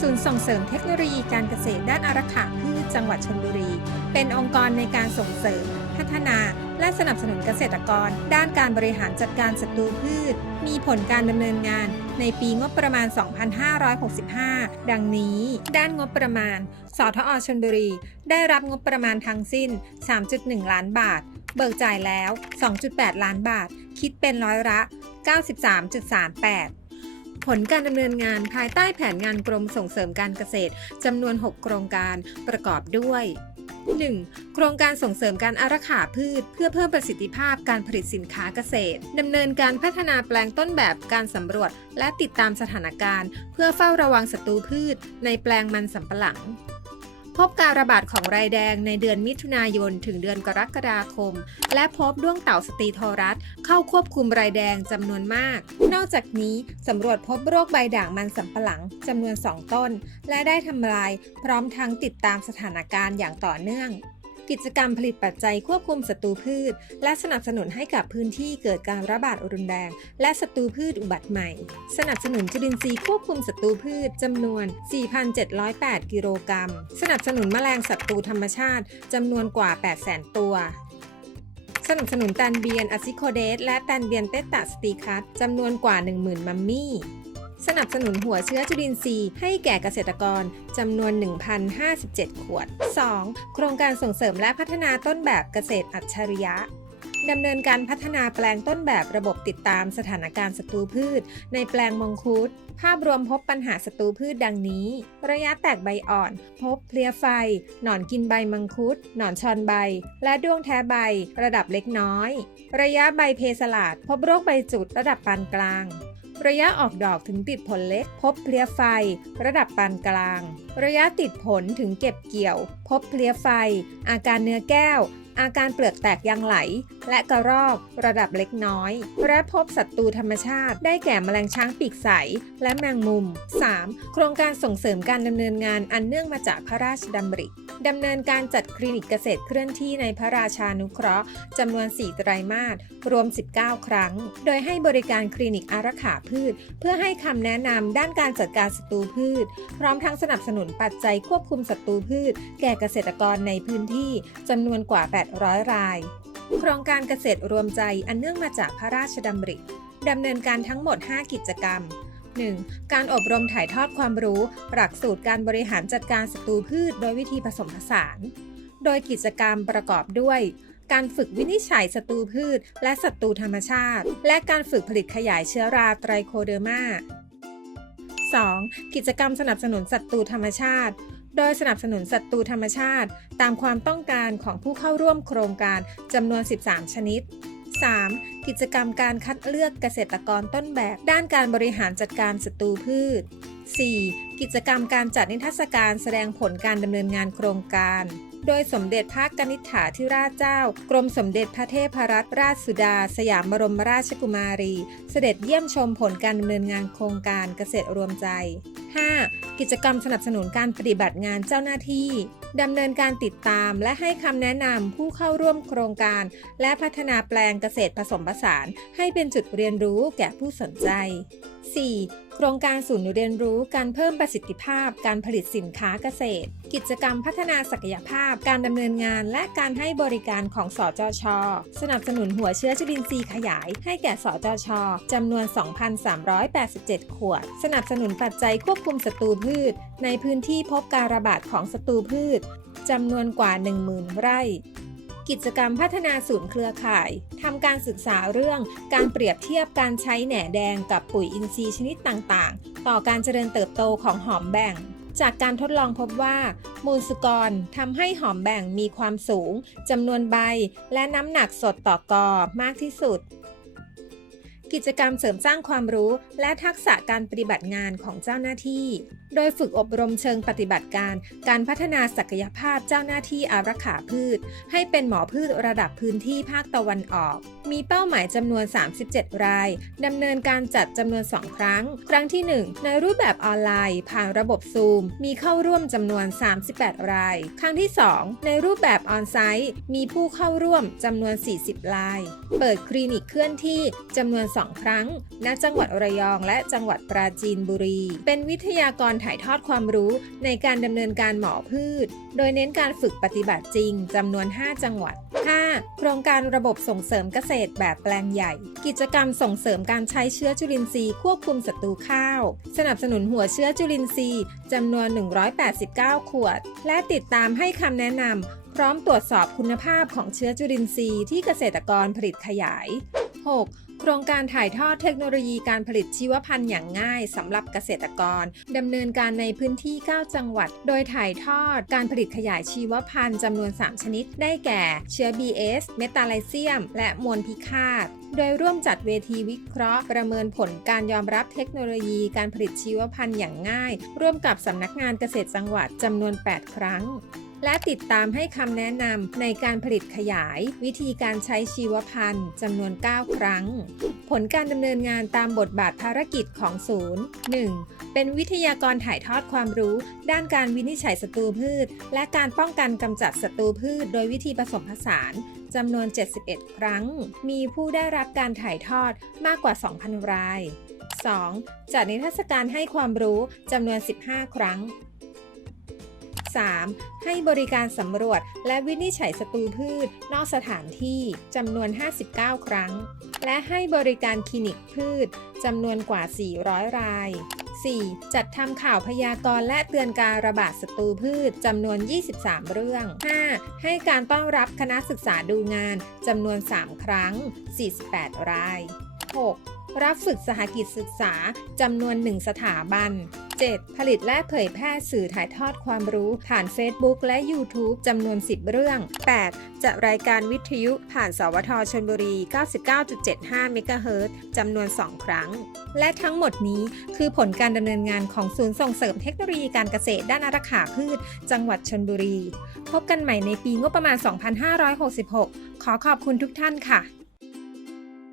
ศูนย์ส่งเสริมเทคโนโลยีการเกษตรด้านอารักขาพืชจังหวัดชลบุรี เป็นองค์กรในการส่งเสริม พัฒนา และสนับสนุนเกษตรกร ด้านการบริหารจัดการศัตรูพืช มีผลการดำเนินงานในปีงบประมาณ 2565 ดังนี้ ด้านงบประมาณ สทอชลบุรี ได้รับงบประมาณทั้งสิ้น 3.1 ล้านบาท เบิกจ่ายแล้ว 2.8 ล้านบาท คิดเป็นร้อยละ 93.38 ผลการดำเนินงานภายใต้แผนงานกรมส่งเสริมการเกษตรจำนวน 6 โครงการประกอบด้วย 1. โครงการส่งเสริมการอารักขาพืช เพื่อเพิ่มประสิทธิภาพการผลิตสินค้าเกษตรดำเนินการพัฒนาแปลงต้นแบบการสำรวจ และติดตามสถานการณ์ เพื่อเฝ้าระวังศัตรูพืช ในแปลงมันสำปะหลัง พบการระบาดของไรแดงในเดือนมิถุนายน ถึงเดือนกรกฎาคม และพบด้วงเต่าสตีทอรัส เข้าควบคุมไรแดงจำนวนมาก นอกจากนี้สำรวจพบโรคใบด่างมันสำปะหลังจำนวน 2 ต้น และได้ทำลายพร้อมทั้งติดตามสถานการณ์อย่างต่อเนื่อง กิจกรรมผลิตปัจจัยควบคุมศัตรูพืช และสนับสนุนให้กับพื้นที่เกิดการระบาดรุนแรง และศัตรูพืชอุบัติใหม่ สนับสนุนจุลินทรีย์ควบคุมศัตรูพืชจำนวน 4,708 กิโลกรัม สนับสนุนแมลงศัตรูธรรมชาติจำนวนกว่า 800,000 ตัวสนับสนุนแตนเบียนอะซิโคเดสและแตนเบียนเตตตาสตีคัสจำนวนกว่า 10,000 มัมมี่ สนับสนุนหัวเชื้อจุลินทรีย์ให้แก่เกษตรกรจำนวน 1,057 ขวด 2. โครงการส่งเสริมและพัฒนาต้นแบบเกษตรอัจฉริยะดำเนินการพัฒนาแปลงต้นแบบระบบติดตามสถานการณ์ศัตรูพืช ในแปลงมังคุดภาพรวมพบปัญหาศัตรูพืชดังนี้ ระยะแตกใบอ่อน พบเพลียไฟ หนอนกินใบมังคุด หนอนชอนใบ และด้วงแท้ใบ ระดับเล็กน้อย ระยะใบเพสลาด พบโรคใบจุดระดับปานกลาง ระยะออกดอกถึงติดผลเล็ก พบเพลียไฟ ระดับปานกลาง ระยะติดผลถึงเก็บเกี่ยว พบเพลียไฟ อาการเนื้อแก้ว อาการเปลือกแตกยางไหล และกระรอกระดับเล็กน้อย และพบศัตรูธรรมชาติ ได้แก่แมลงช้างปีกใส และแมงมุม 3. โครงการส่งเสริมการดำเนินงานอันเนื่องมาจากพระราชดำริดำเนินการจัดคลินิกเกษตรเคลื่อนที่ในพระราชานุเคราะห์จำนวน 4 ไตรมาสรวม 19 ครั้ง โดยให้บริการคลินิกอารักขาพืช เพื่อให้คำแนะนำด้านการจัดการศัตรูพืช พร้อมทั้งสนับสนุนปัจจัยควบคุมศัตรูพืช แก่เกษตรกรในพื้นที่จำนวนกว่า800 ราย โครงการเกษตรรวมใจอันเนื่องมาจากพระราชดำริดำเนินการทั้งหมด 5 กิจกรรม 1. การอบรมถ่ายทอดความรู้ หลักสูตรการบริหารจัดการศัตรูพืช โดยวิธีผสมผสาน โดยกิจกรรมประกอบด้วย การฝึกวินิจฉัยศัตรูพืช และศัตรูธรรมชาติ และการฝึกผลิตขยายเชื้อราไตรโคเดอร์มา 2. กิจกรรมสนับสนุนศัตรูธรรมชาติ โดยสนับสนุนศัตรูธรรมชาติ ตามความต้องการของผู้เข้าร่วมโครงการจำนวน 13 ชนิด 3. กิจกรรมการคัดเลือกเกษตรกรต้นแบบ ด้านการบริหารจัดการศัตรูพืช 4. กิจกรรมการจัดนิทรรศการแสดงผลการดำเนินงานโครงการ โดยสมเด็จพระกนิษฐาธิราชเจ้า กรมสมเด็จพระเทพรัตนราชสุดา สยามบรมราชกุมารี เสด็จเยี่ยมชมผลการดำเนินงานโครงการเกษตรรวมใจ 5. กิจกรรมสนับสนุนการปฏิบัติงานเจ้าหน้าที่ดำเนินการติดตามและให้คำแนะนำผู้เข้าร่วมโครงการ และพัฒนาแปลงเกษตรผสมผสาน ให้เป็นจุดเรียนรู้แก่ผู้สนใจ 4. โครงการศูนย์เรียนรู้การเพิ่มประสิทธิภาพการผลิตสินค้าเกษตร กิจกรรมพัฒนาศักยภาพการดำเนินงาน และการให้บริการของสจช สนับสนุนหัวเชื้อจุลินทรีย์ขยาย ให้แก่สจชจำนวน 2,387 ขวด สนับสนุนปัจจัยควบคุมศัตรูพืช ในพื้นที่พบการระบาดของศัตรูพืชจำนวนกว่า 10,000 ไร่ กิจกรรมพัฒนาศูนย์เครือข่ายทำการศึกษาเรื่องการเปรียบเทียบการใช้แหน่แดงกับปุ๋ยอินทรีย์ชนิดต่างๆ ต่อการเจริญเติบโตของหอมแบ่ง จากการทดลองพบว่า มูลสุกรทำให้หอมแบ่งมีความสูงจำนวนใบ และน้ำหนักสดต่อกอมากที่สุด กิจกรรมเสริมสร้างความรู้ และทักษะการปฏิบัติงานของเจ้าหน้าที่ โดยฝึกอบรมเชิงปฏิบัติการ การพัฒนาศักยภาพเจ้าหน้าที่อารักขาพืช ให้เป็นหมอพืชระดับพื้นที่ภาคตะวันออก มีเป้าหมายจำนวน 37 รายดำเนินการจัดจำนวน 2 ครั้ง ครั้งที่ 1 ในรูปแบบออนไลน์ ผ่านระบบซูม มีเข้าร่วมจำนวน 38 ราย ครั้งที่ 2 ในรูปแบบออนไซต์ มีผู้เข้าร่วมจำนวน 40 ราย เปิดคลินิกเคลื่อนที่จำนวน2 ครั้ง ณ จังหวัดระยองและจังหวัดปราจีนบุรี เป็นวิทยากรถ่ายทอดความรู้ในการดำเนินการหมอพืช โดยเน้นการฝึกปฏิบัติจริงจำนวน 5 จังหวัด 5. โครงการระบบส่งเสริมเกษตรแบบแปลงใหญ่ กิจกรรมส่งเสริมการใช้เชื้อจุลินทรีย์ควบคุมศัตรูข้าว สนับสนุนหัวเชื้อจุลินทรีย์จำนวน 189 ขวด และติดตามให้คำแนะนำพร้อมตรวจสอบคุณภาพของเชื้อจุลินทรีย์ที่เกษตรกรผลิตขยาย 6. โครงการถ่ายทอดเทคโนโลยีการผลิตชีวพันธุ์อย่างง่ายสำหรับเกษตรกรดำเนินการในพื้นที่ 9 จังหวัด โดยถ่ายทอดการผลิตขยายชีวพันธุ์จำนวน 3 ชนิด ได้แก่ เชื้อ BS เมตาไลเซียม และมวลพิฆาตโดยร่วมจัดเวทีวิเคราะห์ ประเมินผลการยอมรับเทคโนโลยีการผลิตชีวพันธุ์อย่างง่าย ร่วมกับสำนักงานเกษตรจังหวัดจำนวน 8 ครั้ง และติดตามให้คำแนะนำในการผลิตขยาย วิธีการใช้ชีวพันธุ์จำนวน 9 ครั้ง ผลการดำเนินงานตามบทบาทภารกิจของศูนย์ 1. เป็นวิทยากรถ่ายทอดความรู้ ด้านการวินิจฉัยศัตรูพืช และการป้องกันกำจัดศัตรูพืช โดยวิธีผสมผสานจำนวน 71 ครั้ง มีผู้ได้รับการถ่ายทอดมากกว่า 2,000 ราย 2. จัดนิทรรศการให้ความรู้จำนวน 15 ครั้ง 3. ให้บริการสำรวจและวินิจฉัยศัตรูพืช นอกสถานที่จำนวน 59 ครั้ง และให้บริการคลินิกพืชจำนวนกว่า 400 ราย 4. จัดทำข่าวพยากรณ์และเตือนการระบาดศัตรูพืชจำนวน 23 เรื่อง 5. ให้การต้อนรับคณะศึกษาดูงานจำนวน 3 ครั้ง 48 ราย 6. รับฝึกสหกิจศึกษาจำนวน 1 สถาบัน 7. ผลิตและเผยแพร่สื่อถ่ายทอดความรู้ ผ่าน Facebook และ YouTube จำนวน 10 เรื่อง 8. จัดรายการวิทยุผ่านสวทชนบุรี 99.75 เมกะเฮิรตจำนวน 2 ครั้ง และทั้งหมดนี้คือผลการดำเนินงานของศูนย์ส่งเสริมเทคโนโลยีการเกษตรด้านอารักขาพืช จังหวัดชนบุรี พบกันใหม่ในปีงบประมาณ 2566 ขอขอบคุณทุกท่านค่ะ